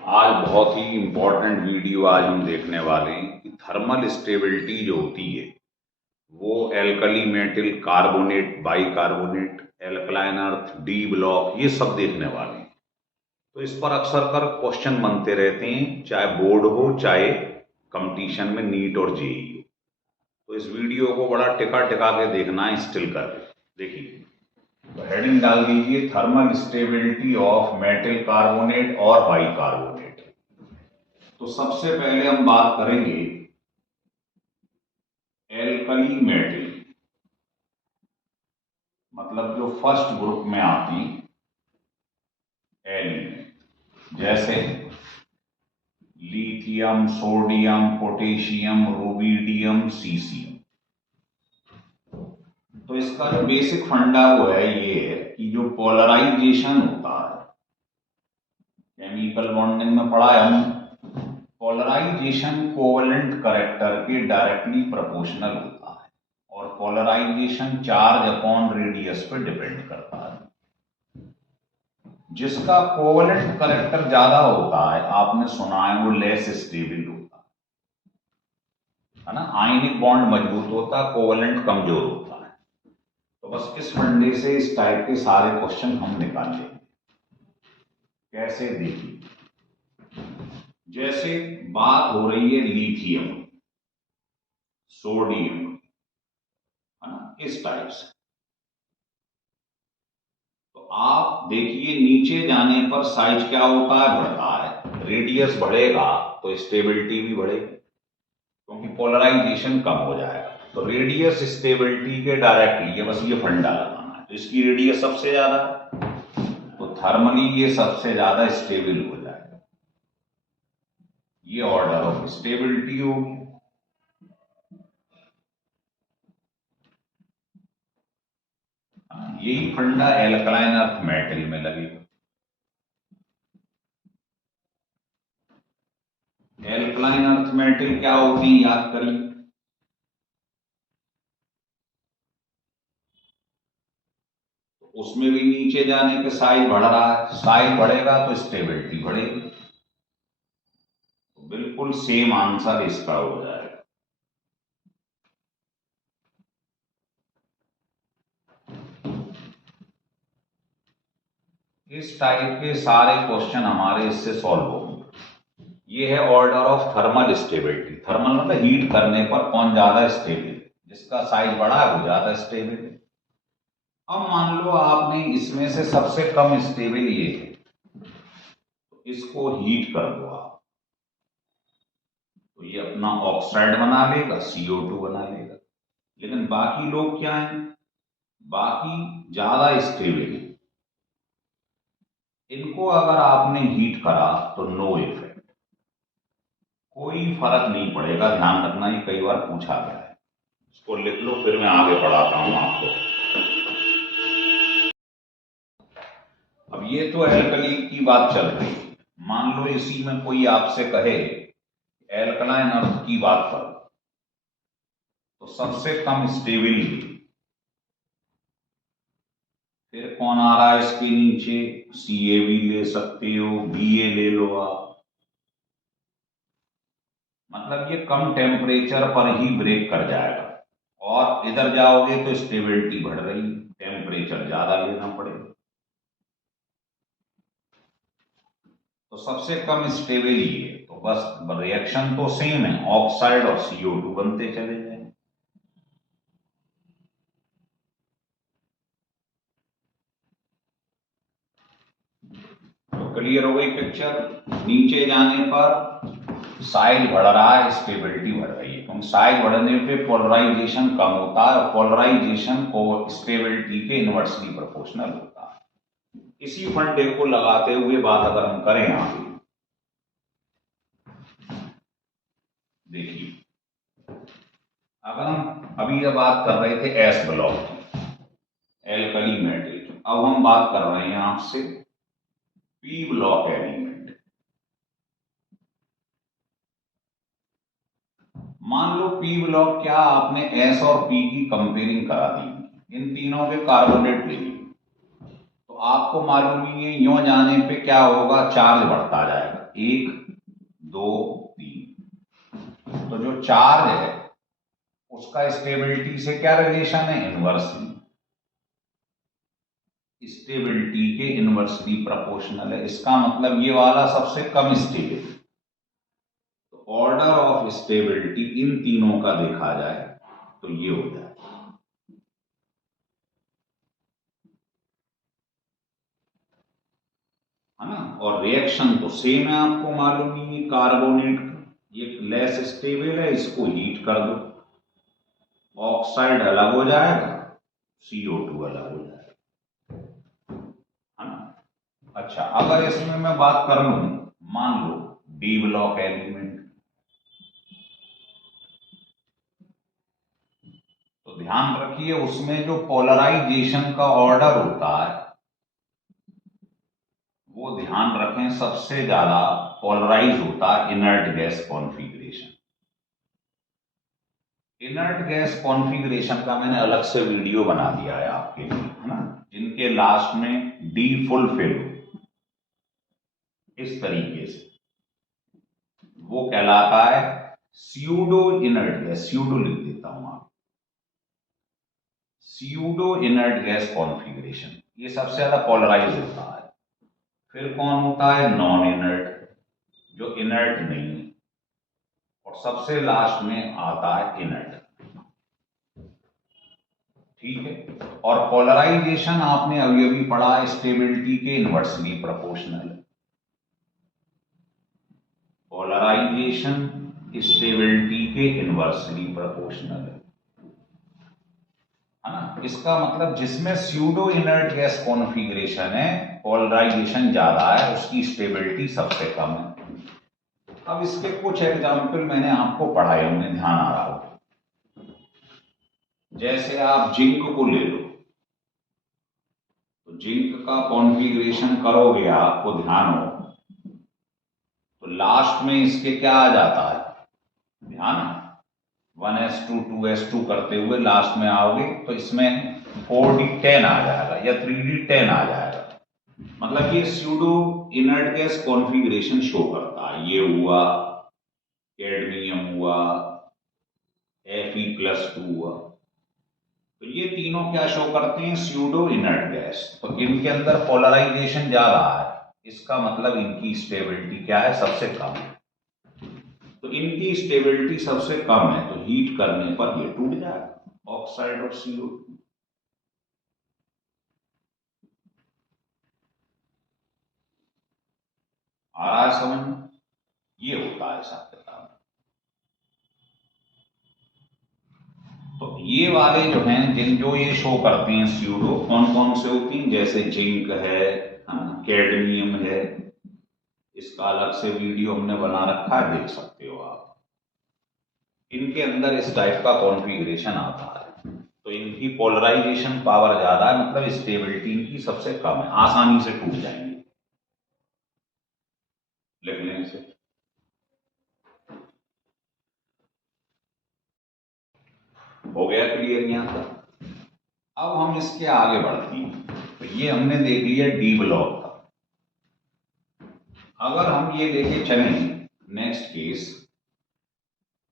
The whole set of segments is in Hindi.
आज बहुत ही इम्पोर्टेंट वीडियो आज हम देखने वाले हैं कि थर्मल स्टेबिलिटी जो होती है वो alkali metal carbonate bicarbonate alkaline earth D block ये सब देखने वाले हैं। तो इस पर अक्सर कर क्वेश्चन बनते रहते हैं, चाहे बोर्ड हो चाहे कंपटीशन में नीट और जेई हो। तो इस वीडियो को बड़ा टिका टिका के देखना है, स्टिल कर देखिए। तो हेडिंग डाल दीजिए thermal stability of metal carbonate और बाइकार्बोनेट। तो सबसे पहले हम बात करेंगे एल्कली मेटल, मतलब जो फर्स्ट ग्रुप में आती एलिमेंट, जैसे lithium, sodium, potassium, rubidium, caesium. तो इसका जो बेसिक फंडा वो है ये है कि जो पोलराइजेशन होता है, केमिकल बॉन्डिंग में पढ़ा है हम, पोलराइजेशन कोवेलेंट करैक्टर के डायरेक्टली प्रोपोर्शनल होता है और पोलराइजेशन चार्ज अपॉन रेडियस पे डिपेंड करता है। जिसका कोवेलेंट करैक्टर ज्यादा होता है, आपने सुना है, वो लेस स्टेबल होता है ना। आयनिक बॉन्ड मजबूत होता है, कोवेलेंट कमजोर होता है। तो बस इस फंडे से इस टाइप के सारे क्वेश्चन हम निकाल लेंगे। कैसे देखिए, जैसे बात हो रही है लिथियम, सोडियम, है ना, इस टाइप से। तो आप देखिए नीचे जाने पर साइज क्या होता है, बढ़ता है। रेडियस बढ़ेगा तो स्टेबिलिटी भी बढ़ेगी, क्योंकि पोलराइजेशन कम हो जाएगा। तो रेडियस स्टेबिलिटी के डायरेक्टली, ये बस ये फंडा लगाना है। तो इसकी रेडियस सबसे ज्यादा है, तो थर्मली ये सबसे ज्यादा स्टेबल हो जाएगा। ये ऑर्डर ऑफ स्टेबिलिटी होगी। यही फंडा एल्कलाइन अर्थ मेटल में लगेगा। एल्कलाइन अर्थ मेटल क्या होती है, याद करिए। उसमें भी नीचे जाने पे साइज बढ़ रहा है, साइज बढ़ेगा तो स्टेबिलिटी बढ़ेगी। तो बिल्कुल सेम आंसर इसका हो जाएगा। इस टाइप के सारे क्वेश्चन हमारे इससे सॉल्व होंगे। ये है order of thermal stability. Thermal मतलब हीट करने पर कौन ज्यादा स्टेबल, जिसका साइज बड़ा है वो ज्यादा स्टेबल है। अब मान लो आपने इसमें से सबसे कम स्टेबल ये है, तो इसको हीट कर दो आप, तो ये अपना ऑक्साइड बना लेगा, CO2 बना लेगा। लेकिन बाकी लोग क्या है, बाकी ज्यादा स्टेबल है। इनको अगर आपने हीट करा तो नो इफेक्ट, कोई फर्क नहीं पड़ेगा। ध्यान रखना, ये कई बार पूछा गया है। इसको लिख लो, फिर मैं आगे पढ़ाता हूं आपको। अब ये तो एल्कली की बात चल रही है। मान लो इसी में कोई आपसे कहे एल्कलाइन अर्थ की बात करो, तो सबसे कम स्टेबिल, फिर कौन आ रहा है इसके नीचे, Ca भी ले सकते हो, Ba ले लो आप। मतलब ये कम टेम्परेचर पर ही ब्रेक कर जाएगा। और इधर जाओगे तो स्टेबिलिटी बढ़ रही, टेम्परेचर ज्यादा लेना पड़ेगा। तो सबसे कम स्टेबल ये, तो बस रिएक्शन तो सेम है, ऑक्साइड और CO2 बनते चले जाए। तो क्लियर हो गई पिक्चर। नीचे जाने पर साइज बढ़ रहा है, स्टेबिलिटी बढ़ रही है, क्योंकि साइज बढ़ने पे पोलराइजेशन कम होता है और पोलराइजेशन को स्टेबिलिटी के इनवर्सली प्रोपोर्शनल होता है। इसी फंडे को लगाते हुए बात अगर हम करें आगे, देखिए, अगर हम अभी ये बात कर रहे थे एस ब्लॉक की, एल्कली मेटल, अब हम बात कर रहे हैं आपसे पी ब्लॉक एलिमेंट। मान लो पी ब्लॉक, क्या आपने एस और पी की कंपेयरिंग करा दी, इन तीनों के कार्बोनेट ले लिए, तो आपको मालूम ही है, यूं जाने पे क्या होगा, चार्ज बढ़ता जाएगा, 1 2 3। तो जो चार्ज है उसका स्टेबिलिटी से क्या रिलेशन है, इनवर्सली, स्टेबिलिटी के इनवर्सली प्रोपोर्शनल है। इसका मतलब ये वाला सबसे कम स्टेबल। तो ऑर्डर ऑफ स्टेबिलिटी इन तीनों का देखा जाए तो ये हो जाए, है ना। और रिएक्शन तो सेम है, आपको मालूम ही है, कार्बोनेट ये लेस स्टेबल है, इसको हीट कर दो, ऑक्साइड अलग हो जाएगा, CO2 अलग हो जाएगा, है ना। अच्छा, अगर इसमें मैं बात कर लूं, मान लो डी ब्लॉक एलिमेंट, तो ध्यान रखिए उसमें जो पोलराइजेशन का ऑर्डर होता है वो ध्यान रखें सबसे ज्यादा पोलराइज होता है inert gas configuration. Inert gas configuration का मैंने अलग से वीडियो बना दिया है आपके लिए, है ना, जिनके लास्ट में डी फुलफिल इस तरीके से, वो कहलाता है स्यूडो इनर्ट गैस। स्यूडो लिख देता हूं आप, स्यूडो इनर्ट गैस कॉन्फ़िगरेशन, ये सबसे ज्यादा पोलराइज होता है। फिर कौन होता है, नॉन इनर्ट, जो इनर्ट नहीं है, और सबसे लास्ट में आता है इनर्ट, ठीक है। और पोलराइजेशन आपने अभी अभी पढ़ा, स्टेबिलिटी के इनवर्सली प्रोपोर्शनल। पोलराइजेशन स्टेबिलिटी के इनवर्सली प्रोपोर्शनल है ना। इसका मतलब जिसमें स्यूडो इनर्ट गैस कॉन्फ़िगरेशन है, पोलराइजेशन ज्यादा है, उसकी स्टेबिलिटी सबसे कम है। अब इसके कुछ एग्जाम्पल मैंने आपको पढ़ाए होंगे, ध्यान आ रहा हो। जैसे आप जिंक को ले लो, तो जिंक का कॉन्फ़िगरेशन करोगे, आपको ध्यान हो तो लास्ट में इसके क्या आ जाता है, ध्यान, 1s2 2s2 करते हुए लास्ट में आओगे तो इसमें 4d10 आ जाएगा या 3d10 आ जाएगा। मतलब ये pseudo inert gas configuration show करता है। ये हुआ कैडमियम, हुआ Fe+2 हुआ, तो ये तीनों क्या शो करते हैं, स्यूडो इनर्ट गैस। तो इनके अंदर पोलराइजेशन ज्यादा है, इसका मतलब इनकी स्टेबिलिटी क्या है, सबसे कम है। तो इनकी स्टेबिलिटी सबसे कम है, तो हीट करने पर ये टूट जाएगा, ऑक्साइड और CO2। आ रहा है समझ में, ये होता है हिसाब किताब। तो ये वाले जो हैं, जो ये शो करते हैं स्यूडो, कौन कौन से होती हैं, जैसे जिंक है, कैडमियम है, इसका अलग से वीडियो हमने बना रखा है, देख सकते हो आप। इनके अंदर इस टाइप का कॉन्फ़िगरेशन आता है, तो इनकी पोलराइजेशन पावर ज्यादा है, मतलब स्टेबिलिटी इनकी सबसे कम है, आसानी से टूट जाएंगे लिखने से। हो गया क्लियर यहां तक। अब हम इसके आगे बढ़ते हैं, तो ये हमने देख लिया डी ब्लॉक का। अगर हम ये लेके चलें next case,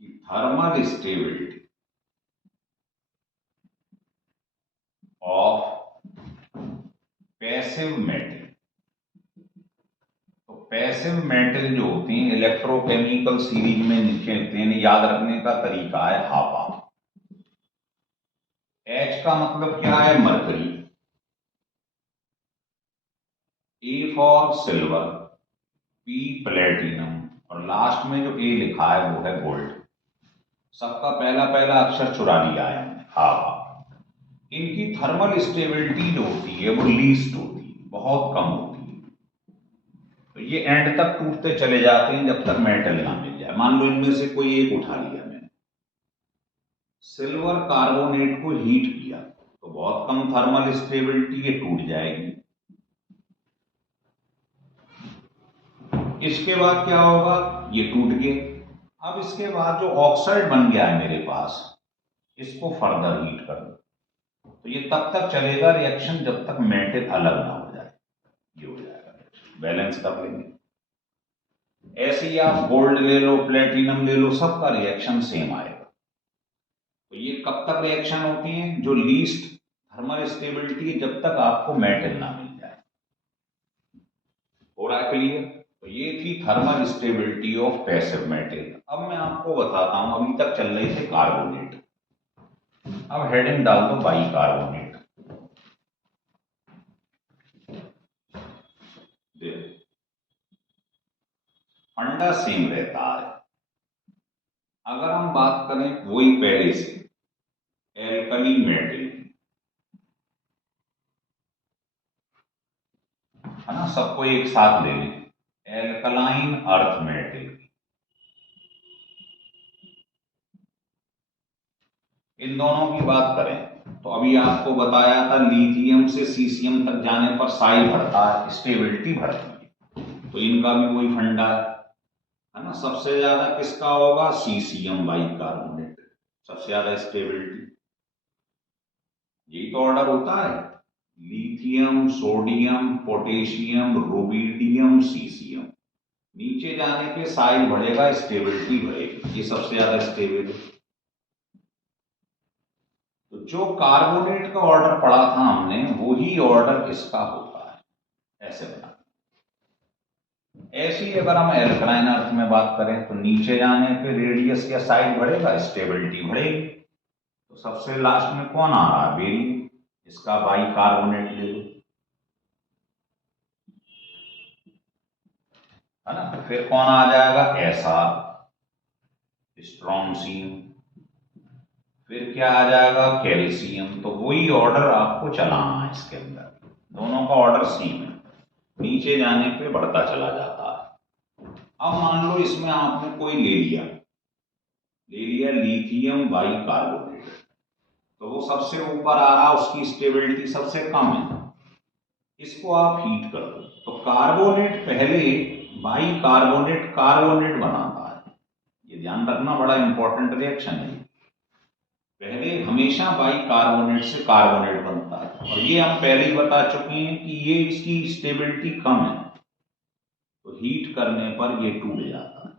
thermal stability of passive metal. तो पैसिव मेटल जो होती हैं, इलेक्ट्रोकेमिकल सीरीज में लिखे होते हैं, याद रखने का तरीका है हाफा। H का मतलब क्या है, mercury, A for silver, P platinum, और लास्ट में जो A लिखा है वो है गोल्ड। सबका पहला पहला अक्षर चुरा लिया है हाफा। इनकी थर्मल स्टेबिलिटी जो होती है वो लीस्ट होती है, बहुत कम होती है। तो ये एंड तक टूटते चले जाते हैं जब तक मेटल ना मिल जाए। मान लो इनमें से कोई एक उठा लिया मैंने, सिल्वर कार्बोनेट को हीट किया, तो बहुत कम थर्मल स्टेबिलिटी, ये टूट जाएगी। इसके बाद क्या होगा, ये टूट गए। अब इसके बाद जो ऑक्साइड बन गया है मेरे पास, इसको फर्दर हीट कर दो, तो ये तब तक चलेगा रिएक्शन जब तक मेटल अलग ना हो जाए। बैलेंस कर लेंगे। ऐसे ही आप गोल्ड ले लो, प्लेटिनम ले लो, सबका रिएक्शन सेम आएगा। तो ये कब तक रिएक्शन होती है? जो लीस्ट थर्मल स्टेबिलिटी है, जब तक आपको मेटल ना मिल जाए। हो रहा है क्लियर? तो ये थी thermal stability of passive metal. अब मैं आपको बताता हूं, अभी तक चल रहे थे कार्बोनेट, अब हेडिंग डाल दो बाइकार्बोनेट। फंडा सेम रहता है। अगर हम बात करें वही पहले से, एल्कली मेटल, है ना, सबको एक साथ ले लें, एल्कलाइन अर्थ मेटल। इन दोनों की बात करें तो अभी आपको बताया था लिथियम से सीसियम तक जाने पर साइज बढ़ता है, स्टेबिलिटी बढ़ती है। तो इनका भी वही फंडा है ना। सबसे ज्यादा किसका होगा? सीसियम बाइकार्बोनेट, सबसे ज्यादा स्टेबिलिटी। यही तो ऑर्डर होता है, lithium, sodium, potassium, rubidium, caesium. नीचे जाने पे साइज बढ़ेगा, स्टेबिलिटी बढ़ेगी। ये सबसे ज्यादा स्टेबल है। तो जो कार्बोनेट का ऑर्डर पढ़ा था हमने, वही ऑर्डर इसका होता है, ऐसे बना। ऐसी अगर हम एल्कलाइन अर्थ में बात करें तो नीचे जाने पे रेडियस या साइज बढ़ेगा, स्टेबिलिटी बढ़ेगी। तो सबसे लास्ट में कौन आ रहा है? बेरियम, इसका बाइकार्बोनेट ले लो, है ना। फिर कौन आ जाएगा? एसआर, स्ट्रोंसियम। फिर क्या आ जाएगा? कैल्शियम। तो वही ऑर्डर आपको चलाना है इसके अंदर, दोनों का ऑर्डर सेम है, नीचे जाने पे बढ़ता चला जाता है। अब मान लो इसमें आपने कोई ले लिया लिथियम बाइकार्बोनेट, तो वो सबसे ऊपर आ रहा, उसकी स्टेबिलिटी सबसे कम है। इसको आप हीट कर दो तो कार्बोनेट पहले बाइकार्बोनेट कार्बोनेट बनाता है। ये ध्यान रखना, बड़ा इंपॉर्टेंट रिएक्शन है। पहले हमेशा बाइकार्बोनेट से कार्बोनेट बनता है, और ये हम पहले ही बता चुके हैं कि ये इसकी स्टेबिलिटी कम है, तो हीट करने पर ये टूट जाता है।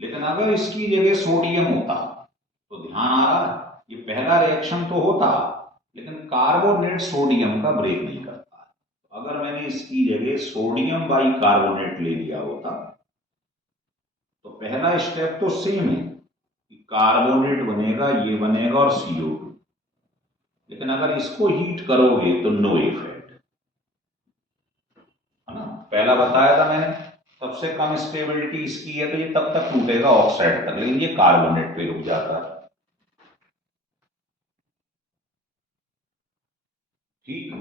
लेकिन अगर इसकी जगह सोडियम होता, तो ध्यान आ रहा है, ये पहला रिएक्शन तो होता, लेकिन कार्बोनेट सोडियम का ब्रेक नहीं करता है। तो अगर मैंने इसकी जगह सोडियम बाइकार्बोनेट ले लिया होता, तो पहला स्टेप तो सेम है कि कार्बोनेट बनेगा, ये बनेगा, और CO2। लेकिन अगर इसको हीट करोगे तो नो इफेक्ट, है ना। पहला बताया था मैंने, सबसे कम स्टेबिलिटी इसकी है, तो ये तब तक टूटेगा ऑक्साइड तक, लेकिन ये कार्बोनेट पे रुक जाता है। ठीक,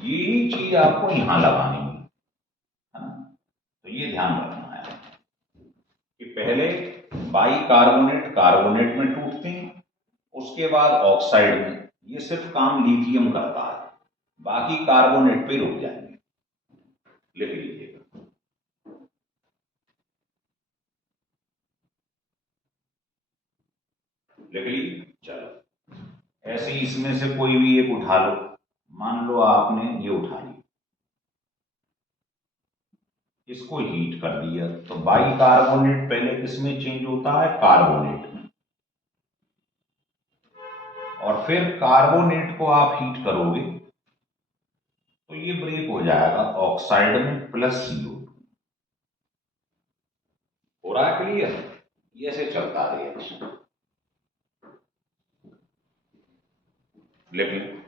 यही चीज आपको यहां लगानी है ना। तो ये ध्यान रखना है कि पहले बाइकार्बोनेट कार्बोनेट में टूटते हैं, उसके बाद ऑक्साइड में। ये सिर्फ काम लिथियम करता है, बाकी कार्बोनेट पे रुक जाएंगे। लिख लीजिएगा। लिख लीजिए, चलो। ऐसे ही इसमें से कोई भी एक उठा लो। मान लो आपने ये उठा लिया, इसको हीट कर दिया, तो बाइकार्बोनेट पहले किसमें चेंज होता है? कार्बोनेट में। और फिर कार्बोनेट को आप हीट करोगे तो ये ब्रेक हो जाएगा ऑक्साइड में प्लस CO2। हो रहा है क्लियर? ये ऐसे चलता रिएक्शन। लेकिन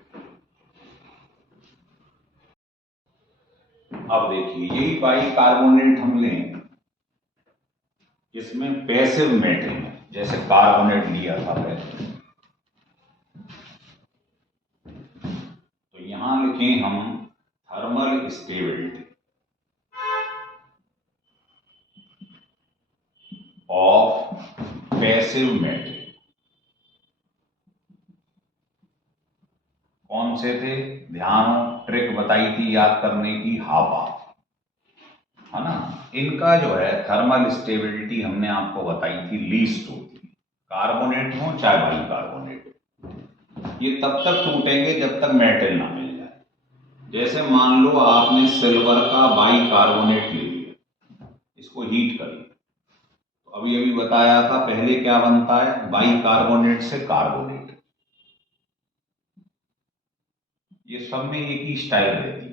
अब देखिए, यही बाइकार्बोनेट हम लें जिसमें पैसिव मेटल है, जैसे कार्बोनेट लिया था पहले, तो यहां लिखें हम thermal stability of passive metal. कौन से थे? ध्यान, ट्रिक बताई थी याद करने की, हापा, है ना। इनका जो है थर्मल स्टेबिलिटी हमने आपको बताई थी लीस्ट होती है, कार्बोनेट हो चाहे बाइकार्बोनेट हो, ये तब तक टूटेंगे जब तक मेटल ना मिल जाए। जैसे मान लो आपने सिल्वर का बाइकार्बोनेट ले लिया, इसको हीट कर लिया, तो अभी अभी बताया था पहले क्या बनता है, बाइकार्बोनेट से कार्बोनेट। ये सब में एक ही स्टाइल रहती है।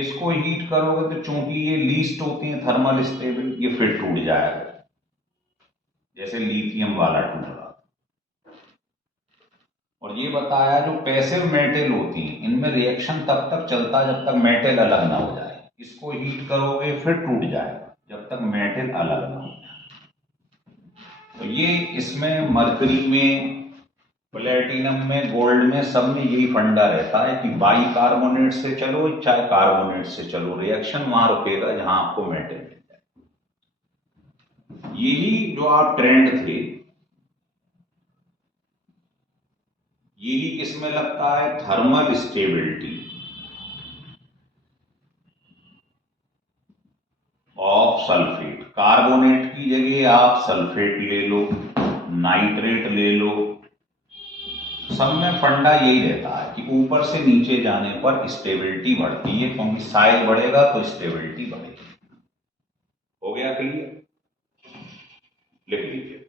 इसको हीट करोगे तो चूंकि ये लीस्ट होती है थर्मल स्टेबल, ये फिर टूट जाएगा, जैसे लिथियम वाला टूट रहा। और ये बताया जो पैसिव मेटल होती हैं इनमें रिएक्शन तब तक चलता है जब तक मेटल अलग ना हो जाए। इसको हीट करोगे फिर टूट जाएगा जब तक मेटल अलग ना हो जाए। तो ये इसमें मरकरी में, प्लेटिनम में, गोल्ड में, सब में यही फंडा रहता है कि बाइकार्बोनेट से चलो चाहे कार्बोनेट से चलो, रिएक्शन वहां रुकेगा जहां आपको मेटल मिल जाए। यही जो आप ट्रेंड थे, यही किसमें लगता है, thermal stability of sulphate. Carbonate की जगह आप सल्फेट ले लो, नाइट्रेट ले लो, सब में फंडा यही रहता है कि ऊपर से नीचे जाने पर स्टेबिलिटी बढ़ती है, क्योंकि साइज बढ़ेगा तो स्टेबिलिटी बढ़ेगी। हो गया क्लियर? लिख लीजिए।